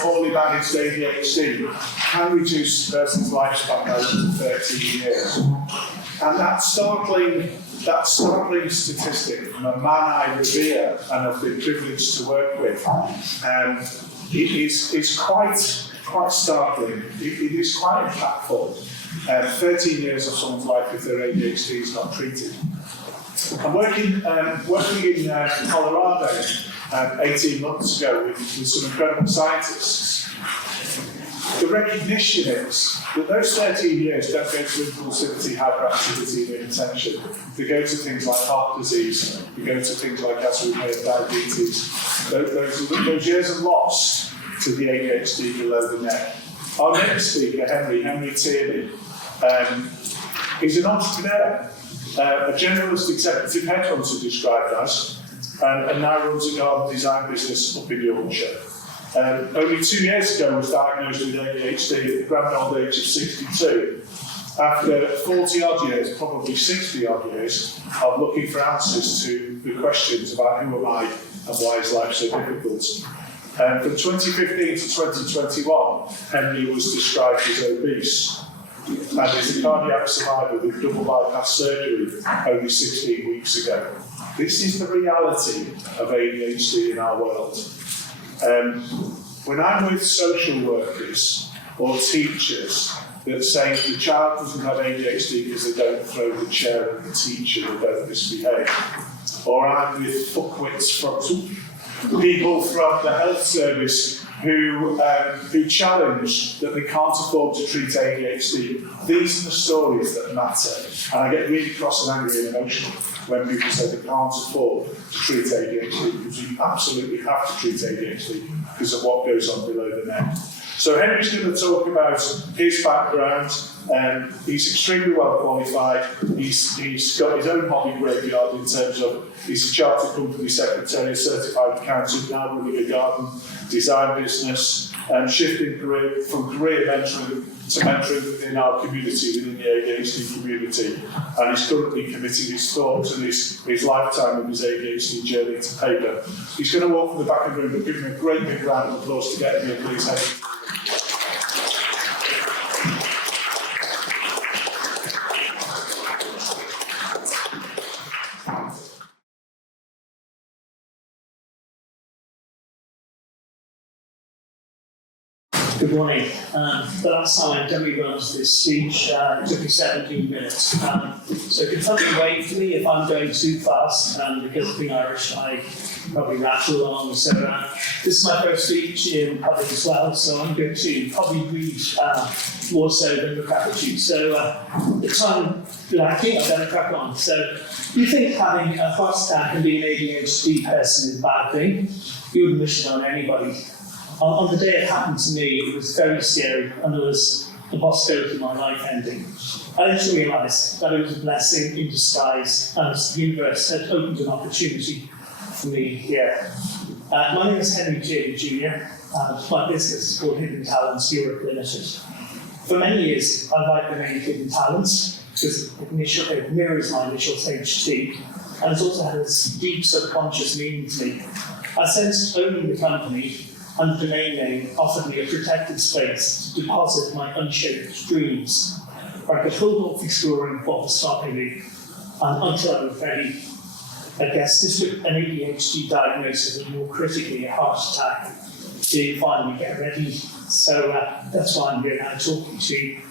poorly managed ADHD can reduce a person's lifespan by up to 13 years. And that startling statistic from a man I revere and have been privileged to work with is quite startling. It is quite impactful. 13 years of someone's life if their ADHD is not treated. I'm working in Colorado 18 months ago with some incredible scientists. The recognition is that those 13 years don't go to impulsivity, hyperactivity, and inattention. They go to things like heart disease, they go to things like, as we heard, diabetes. Those years are lost to the ADHD below the neck. Our next speaker, Henry Tierney, is an entrepreneur, a generalist executive headhunter described as, and now runs a garden design business up in Yorkshire. Only 2 years ago was diagnosed with ADHD at the grand old age of 62. After 40 odd years, probably 60 odd years, of looking for answers to the questions about who am I and why is life so difficult. From 2015 to 2021, Henry was described as obese and is a cardiac survivor with double bypass surgery only 16 weeks ago. This is the reality of ADHD in our world. When I'm with social workers or teachers that say the child doesn't have ADHD because they don't throw the chair at the teacher or don't misbehave, or I'm with fuckwits from people from the health service who challenge that they can't afford to treat ADHD, these are the stories that matter. And I get really cross and angry and emotional when people say they can't afford to treat ADHD, because we absolutely have to treat ADHD because of what goes on below the neck. So Henry's going to talk about his background. He's extremely well qualified. He's got his own hobby graveyard in terms of he's a chartered company secretary, a certified accountant, now running a garden design business, shifting from career mentoring to mentoring within our community, within the ADHD community. And he's currently committed his thoughts and his lifetime of his ADHD journey to paper. He's going to walk from the back of the room, but give him a great big round of applause to get him here, please, Henry. Good morning. The last time I demi-run this speech, it took me 17 minutes. So can somebody wait for me if I'm going too fast? Because of being Irish, I probably rattle along. So this is my first speech in public as well, so I'm going to probably read more so than look at you. So the time lacking, I'm going to crack on. So you think having a heart attack and being an ADHD person is a bad thing? You wouldn't wish it on anybody. On the day it happened to me, it was very scary, and there was the possibility of my life ending. I didn't realise that it was a blessing in disguise, and the universe had opened an opportunity for me here. My name is Henry Tierney Jr., and my business is called Hidden Talents Europe Limited. For many years, I liked the name Hidden Talents because it mirrors my initial stage T, and it's also had this deep subconscious meaning to me. I sensed owning the company and the domain name offered me a protected space to deposit my unshaped dreams, where I could hold off exploring what was stopping me until I was ready. I guess this took an ADHD diagnosis and more critically a heart attack to finally get ready. So that's why I'm here now talking to you.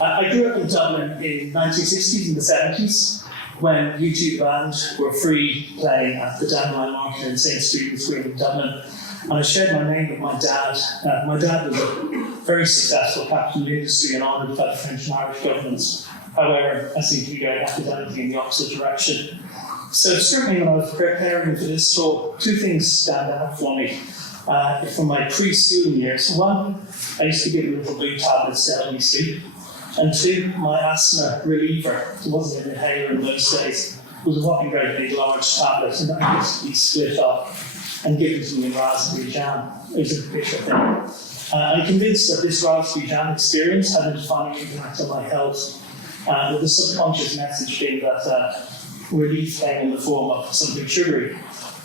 I grew up in Dublin in the 1960s and the 70s when U2 band were free playing at the Dandelion Market in St. Stephen's Green in Dublin. And I shared my name with my dad. My dad was a very successful captain of industry and honoured by the French and Irish governments. However, I seem to be going academically in the opposite direction. So certainly when I was preparing for this talk, two things stand out for me from my pre-schooling years. One, I used to give little blue tablets to help me sleep. And two, my asthma reliever, it wasn't an inhaler in those days, was a whopping very big large tablet, and that used to be split up and given to me in raspberry jam. It was a picture thing. I'm convinced that this raspberry jam experience had a defining impact on my health, with the subconscious message being that relief came in the form of something sugary.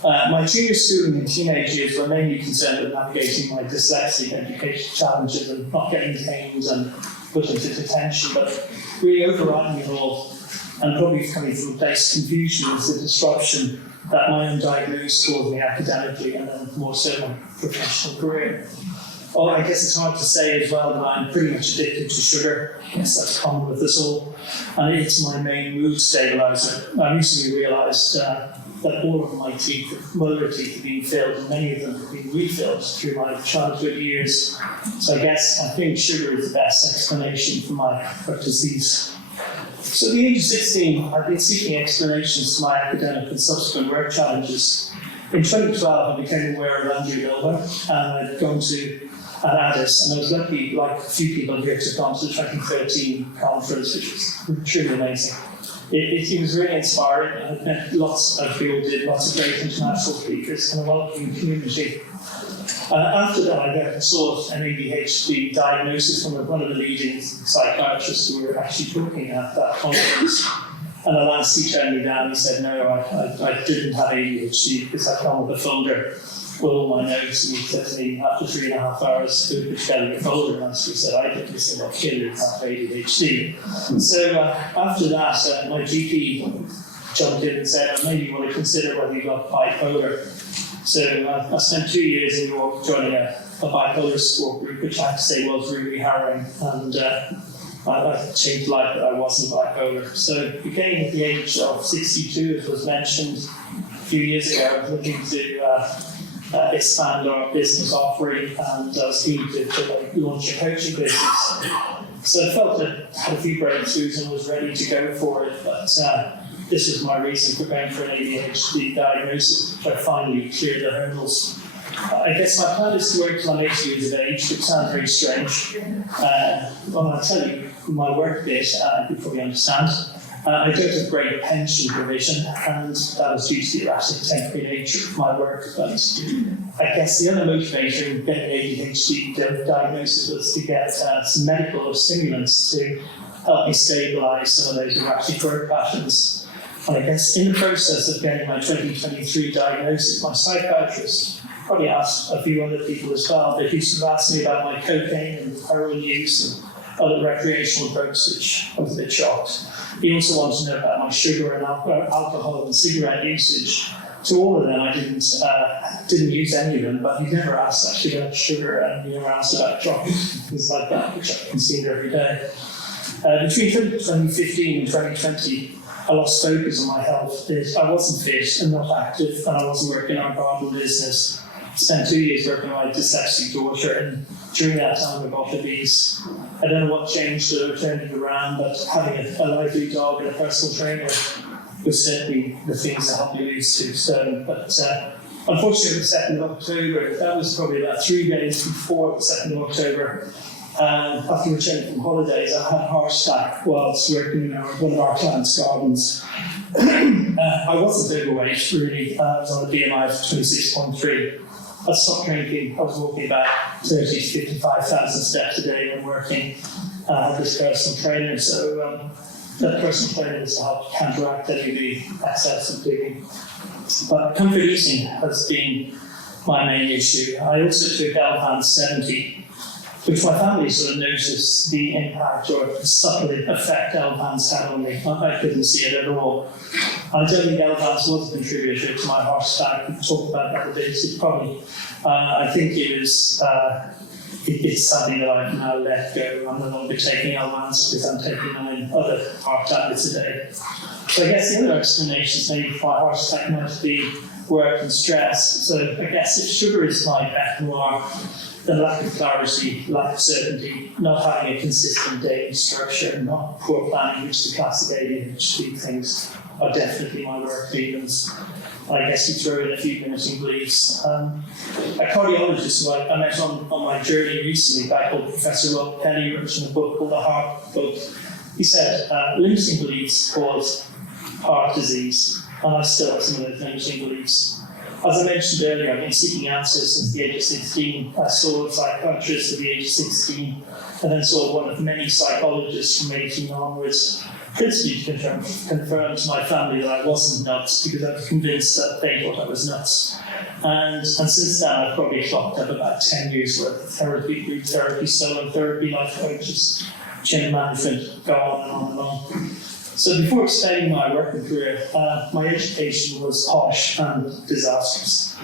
My junior schooling and teenage years were mainly concerned with navigating my dyslexic education challenges and not getting names and put into detention, but really overriding it all, and probably coming from a place of confusion, is the disruption that my own diagnosis caused me academically and then more so my professional career. Well, I guess it's hard to say as well that I'm pretty much addicted to sugar. I guess that's common with us all. And it's my main mood stabilizer. I recently realised that all of my teeth, molar teeth, have been filled, and many of them have been refilled through my childhood years. So I think sugar is the best explanation for my heart disease. So at the age of 16, I've been seeking explanations to my academic and subsequent work challenges. In 2012, I became aware of Andrew Milner, and I'd gone to Addis, and I was lucky, like a few people here, to have gone to the 2013 conference, which was truly amazing. It was really inspiring. I met lots of people, did lots of great international speakers, and a welcoming community. After that, I sought an ADHD diagnosis from one of the leading psychiatrists who were actually talking at that conference. And at last he turned me down. He said, no, I didn't have ADHD because I'd come with a folder with all my notes. And he said to me, after 3.5 hours, who could tell your folder? And I said, I did. He said, I'll kill you, have ADHD. So after that, my GP jumped in and said, maybe you want to consider whether you got bipolar. So I spent 2 years in York joining a bipolar support group, which I have to say was really harrowing. And I changed life, but I wasn't bipolar. So beginning at the age of 62, as was mentioned a few years ago, I was looking to expand our business offering, and I was keen to launch a coaching business. So I felt that I had a few breakthroughs and was ready to go for it, but this was my reason for going for an ADHD diagnosis, which I finally cleared the hurdles. I guess my plan is to work till I'm 80 years of age, which sounds very strange. Well, I'll tell you my work bit, you probably understand. I don't have great pension provision, and that was due to the erratic temporary nature of my work. But I guess the other motivator in getting ADHD diagnosis was to get some medical stimulants to help me stabilise some of those erratic work patterns. And I guess in the process of getting my 2023 diagnosis, my psychiatrist probably asked a few other people as well, but he sort of asked me about my cocaine and heroin use and other recreational drugs, which I was a bit shocked. He also wanted to know about my sugar and alcohol and cigarette usage. To all of them, I didn't use any of them, but he never asked actually about sugar, and he never asked about chocolate, things like that, which I consumed every day. Between 2015 and 2020, I lost focus on my health. I wasn't fit and not active, and I wasn't working on a garden business. Spent 2 years working on my dyslexic daughter, and during that time I got obese. I don't know what changed to turn it around, but having a lively dog and a personal trainer was certainly the things that helped me lose 2 stone. But unfortunately, the 2nd of October, that was probably about 3 days before the 2nd of October, after returning from holidays, I had a heart attack whilst working in one of our clients' gardens. I wasn't overweight, really. I was on a BMI of 26.3. I stopped drinking. I was walking about 30 to 55,000 steps a day when working. I had this personal trainer, so that personal trainer was to help counteract any of the excess of digging. But comfort eating has been my main issue. I also took Alvan 70, which my family sort of noticed the impact or the subtle effect Alvan's had on me. I couldn't see it at all. I don't think Alvan's was a contributor to my heart attack. We can talk about that a bit. It probably, I think it was, it's something that I've now let go. I'm no longer taking Alvan's because I'm taking 9 other heart tablets a day. So I guess the other explanations maybe for my heart attack might be work and stress. So I guess if sugar is my bête noire, the lack of clarity, lack of certainty, not having a consistent daily structure, and not poor planning, which the classic ADHD things are definitely my work demons. I guess you throw in a few limiting beliefs. A cardiologist who I met on my journey recently, a guy called Professor Rob Kelly, wrote in a book called The Heart Book. He said, limiting beliefs cause heart disease, and I still have some of those limiting beliefs. As I mentioned earlier, I've been seeking answers since the age of 16. I saw a psychiatrist at the age of 16. and then saw one of many psychologists from 18 onwards, principally to confirm to my family that I wasn't nuts, because I was convinced that they thought I was nuts. And since then, I've probably clocked up about 10 years worth of therapy, group therapy, solo therapy, life coaches, chain management, go on and on and on. So before explaining my working career, my education was harsh and disastrous.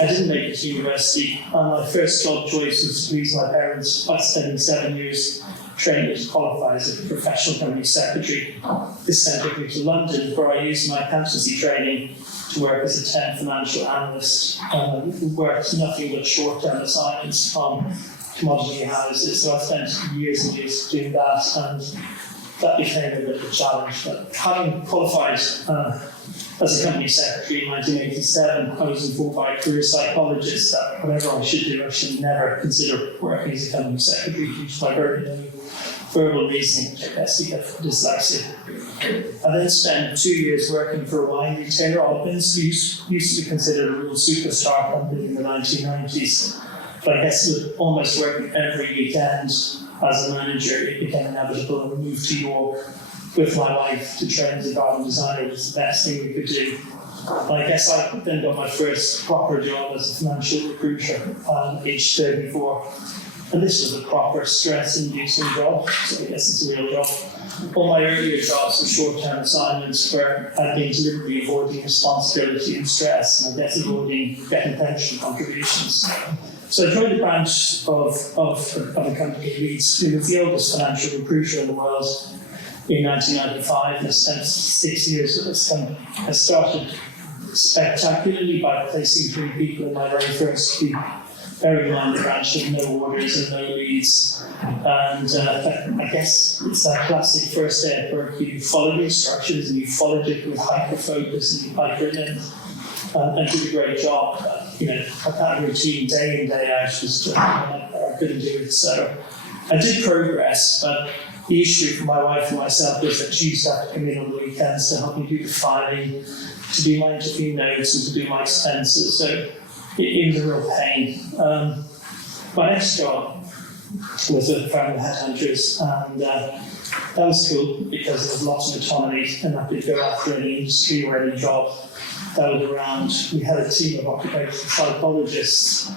I didn't make it to university, and my first job choice was to please my parents by spending 7 years training to qualify as a professional company secretary. This then took me to London, where I used my accountancy training to work as a 10 financial analyst, worked nothing but short-term assignments on commodity houses. So I spent years and years doing that, and that became a bit of a challenge. But having qualified as a company secretary in 1987, I was informed by a career psychologist that whatever I should do, I should never consider working as a company secretary due to my very low verbal reasoning, which I guess you get from dyslexia. I then spent 2 years working for a wine retailer, Albans, who used to be considered a real superstar company in the 1990s. But I guess with almost working every weekend as a manager, it became inevitable, and we moved to York with my wife to train as a garden designer. It was the best thing we could do. And I guess I then got my first proper job as a financial recruiter aged 34. And this was a proper stress-inducing job, so I guess it's a real job. All my earlier jobs were short-term assignments where I'd been deliberately avoiding responsibility and stress, and I guess avoiding getting pension contributions. So I joined the branch of a company, Leeds, who was the oldest financial recruiter in the world in 1995, and I spent 6 years with this company. I started spectacularly by placing 3 people in my very first week. Bearing in mind the branch had no orders and no leads. And I guess it's that classic first day at work. You follow the instructions and you followed it with hyper-focus and hyper-in and did a great job. That routine day in, day out was just, I couldn't do it. So I did progress, but the issue for my wife and myself was that she used to have to come in on the weekends to help me do the filing, to do my interview notes and to do my expenses. So it was a real pain. My next job was with a firm of headhunters, and that was cool because there was lots of autonomy, and I could go after any industry or any job that was around. We had a team of occupational psychologists,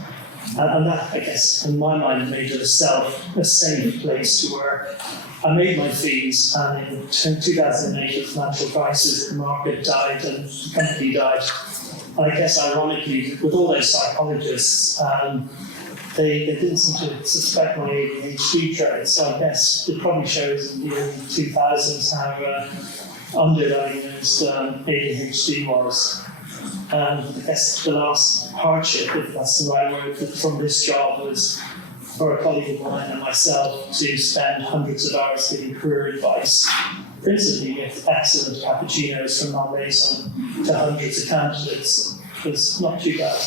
and that, I guess, in my mind, made it a safe place to work. I made my fees, and in 2008, the financial crisis, the market died and the company died. I guess ironically, with all those psychologists, they didn't seem to suspect my ADHD traits. So I guess it probably shows in the early 2000s how underdiagnosed ADHD was. I guess the last hardship, if that's the right word, from this job was for a colleague of mine and myself to spend hundreds of hours giving career advice, principally with excellent cappuccinos from Malmaison to hundreds of candidates. It was not too bad.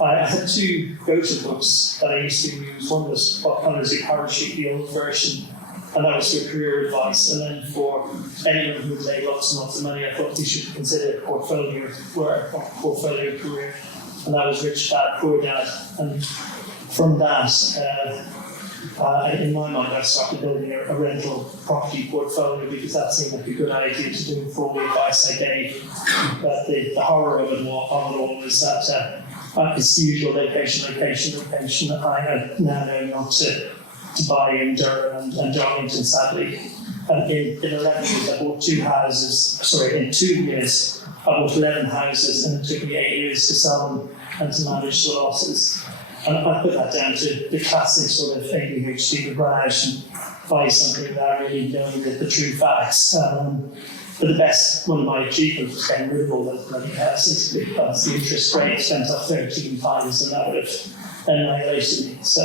I had 2 go-to books that I used to use. One was What Colours Your Cover Sheet, the old version, and that was for career advice. And then for anyone who made lots and lots of money, I thought you should consider portfolio work or portfolio career. And that was Rich Dad, Poor Dad. And from that, in my mind, I started building a rental property portfolio because that seemed like a good idea to do for all the advice I gave. But the horror of it all was that it's the usual location. I now know not to buy in Durham and Darlington, sadly. And in 11 years, I bought 2 houses. Sorry, in 2 years, I bought 11 houses, and it took me 8 years to sell them and to manage the losses. And I put that down to the classic sort of ADHD, the run out and buy something without really knowing the true facts. But the best, one of my achievements was getting rid of all those bloody houses because the interest rate spent up 13 times, and that would have annihilated me. So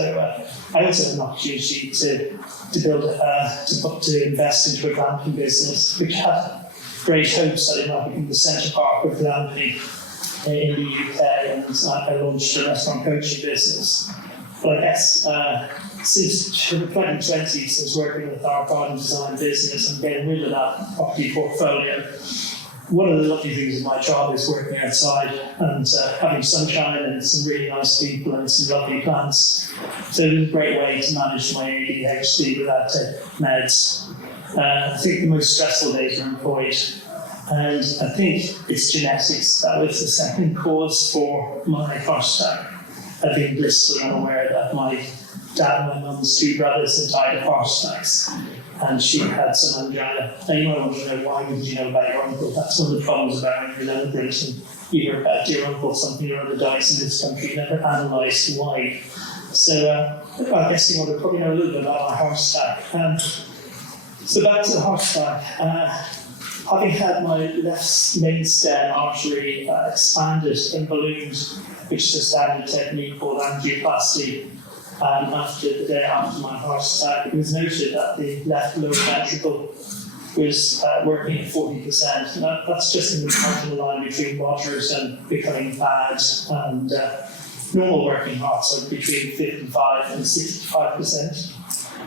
I also had an opportunity to build, to invest into a glamping business, which had great hopes that it might become the centre park of glamping in the UK, and I launched a restaurant coaching business. But I guess since 2020, since working with our garden design business and getting rid of that property portfolio, one of the lovely things of my job is working outside and having sunshine and some really nice people and some lovely plants. So it was a great way to manage my ADHD without taking meds. I think the most stressful days are employed. And I think it's genetics that was the second cause for my heart attack. I've been blissfully unaware that my dad and my mum's two brothers had died of heart attacks, and she had some angina. Now you might want to know, why would you know about your uncle? That's one of the problems about when you're celebrating. You hear about your uncle, something or other dies in this country, never analysed why. So I guess you want to probably know a little bit about my heart attack. So back to the heart attack. Having had my left main stem artery expanded and ballooned, which is a standard technique called angioplasty, after the day after my heart attack, it was noted that the left lower ventricle was working at 40%. And that's just in the marginal line between moderate and becoming bad, and normal working hearts are between 55 and 65%.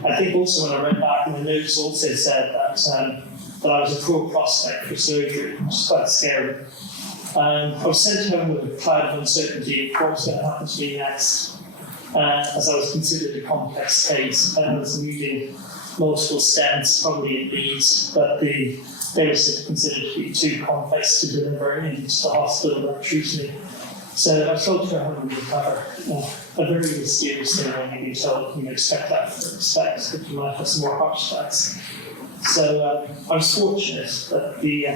I think also when I read back, my notes also said that I was a poor prospect for surgery, which is quite scary. I was sent home with a cloud of uncertainty of what was going to happen to me next, as I was considered a complex case. I was needing multiple stents, probably in these, but they were considered to be too complex to deliver into the hospital that treated me. So I was told to go home and recover. A very mysterious thing when you get told you expect that for respect, that you might have some more heart attacks. So I was fortunate that the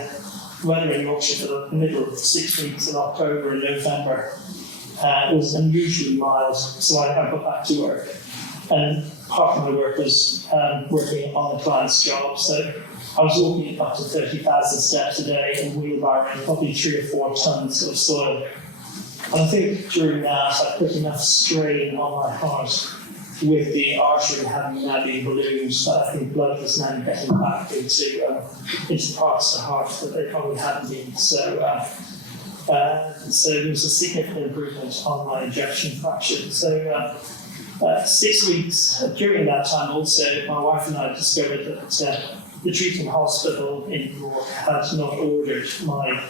weather in Yorkshire for the middle of 6 weeks in October and November was unusually mild, so I got back to work. And part of my work was working on the client's job, so I was walking up to 30,000 steps a day and wheelbarrowing probably 3 or 4 tons of soil. And I think during that I put enough strain on my heart with the artery having now been ballooned, that I think blood was now getting back into parts of the heart that they probably hadn't been. So there was a significant improvement on my ejection fraction. So 6 weeks during that time also, my wife and I discovered that the treating hospital in York had not ordered my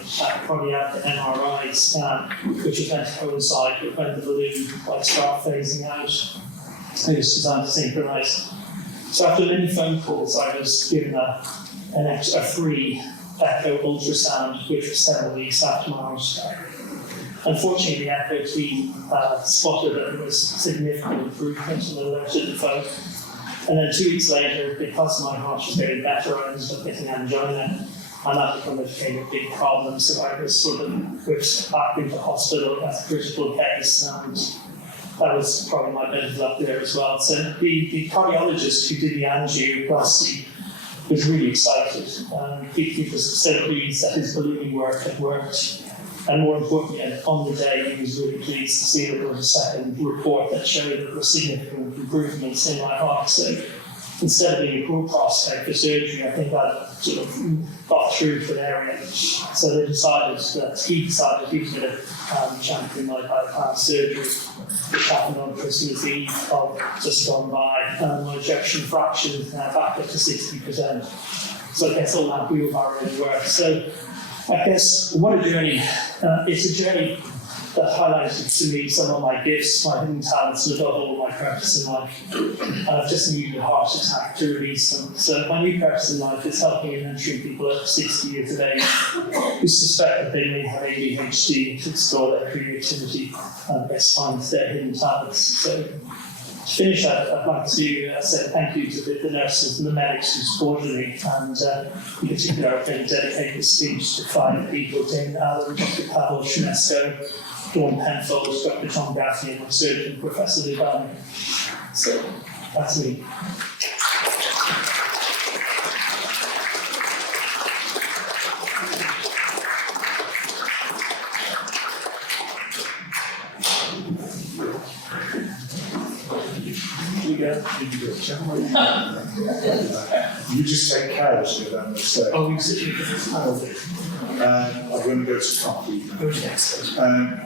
cardiac MRI scan, which was meant to coincide with when the balloon might start phasing out. It was designed to synchronise. So after many phone calls, I was given a free echo ultrasound, which was several weeks after my heart attack. Unfortunately, the echo team spotted that there was significant improvement and alerted the phone. And then 2 weeks later, because my heart was getting better, I ended up getting angina, and that became a big problem. So I was sort of pushed back into hospital as a critical case, and that was probably my bit of luck there as well. So the cardiologist who did the angioplasty was really excited. He was so pleased that his ballooning work had worked. And more importantly, on the day, he was really pleased to see that there was a second report that showed that there were significant improvements in my heart. So instead of being a poor prospect for surgery, I think I sort of got through to an area. So he decided he was going to champion my bypass surgery, which happened on Christmas Eve of just gone by. And my ejection fraction is now back up to 60%. So I guess all that wheelbarrow work. So I guess what a journey. It's a journey that highlighted to me some of my gifts, my hidden talents, and above all my purpose in life. And I've just needed a heart attack to release them. So my new purpose in life is helping and mentoring people up to 60 years of age who suspect that they may have ADHD to explore their creativity and best find their hidden talents. So to finish, I'd like to say thank you to the nurses and the medics who supported me, and in particular I've been dedicated this speech to 5 people: Dane Allen, Dr. Pavel Shnesco, Dawn Penfold, Dr. Tom Gaffney, and my surgeon, Professor Lubani. So that's me. You just take care of it, I understand. Oh, you sit in this panel. I've we're going to go to coffee. Okay.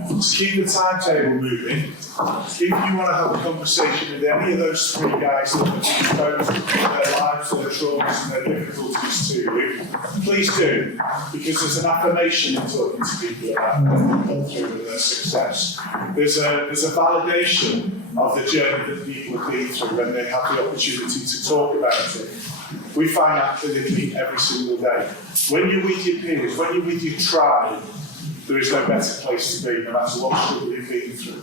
To keep the timetable moving, if you want to have a conversation with any of those three guys that have exposed their lives and their traumas and their difficulties to you, please do, because there's an affirmation in talking to people about what they've gone through and their success. There's a validation of the journey that people have been through when they have the opportunity to talk about it. We find that clinically every single day. When you're with your peers, when you're with your tribe, there is no better place to be, no matter what struggle you've been through.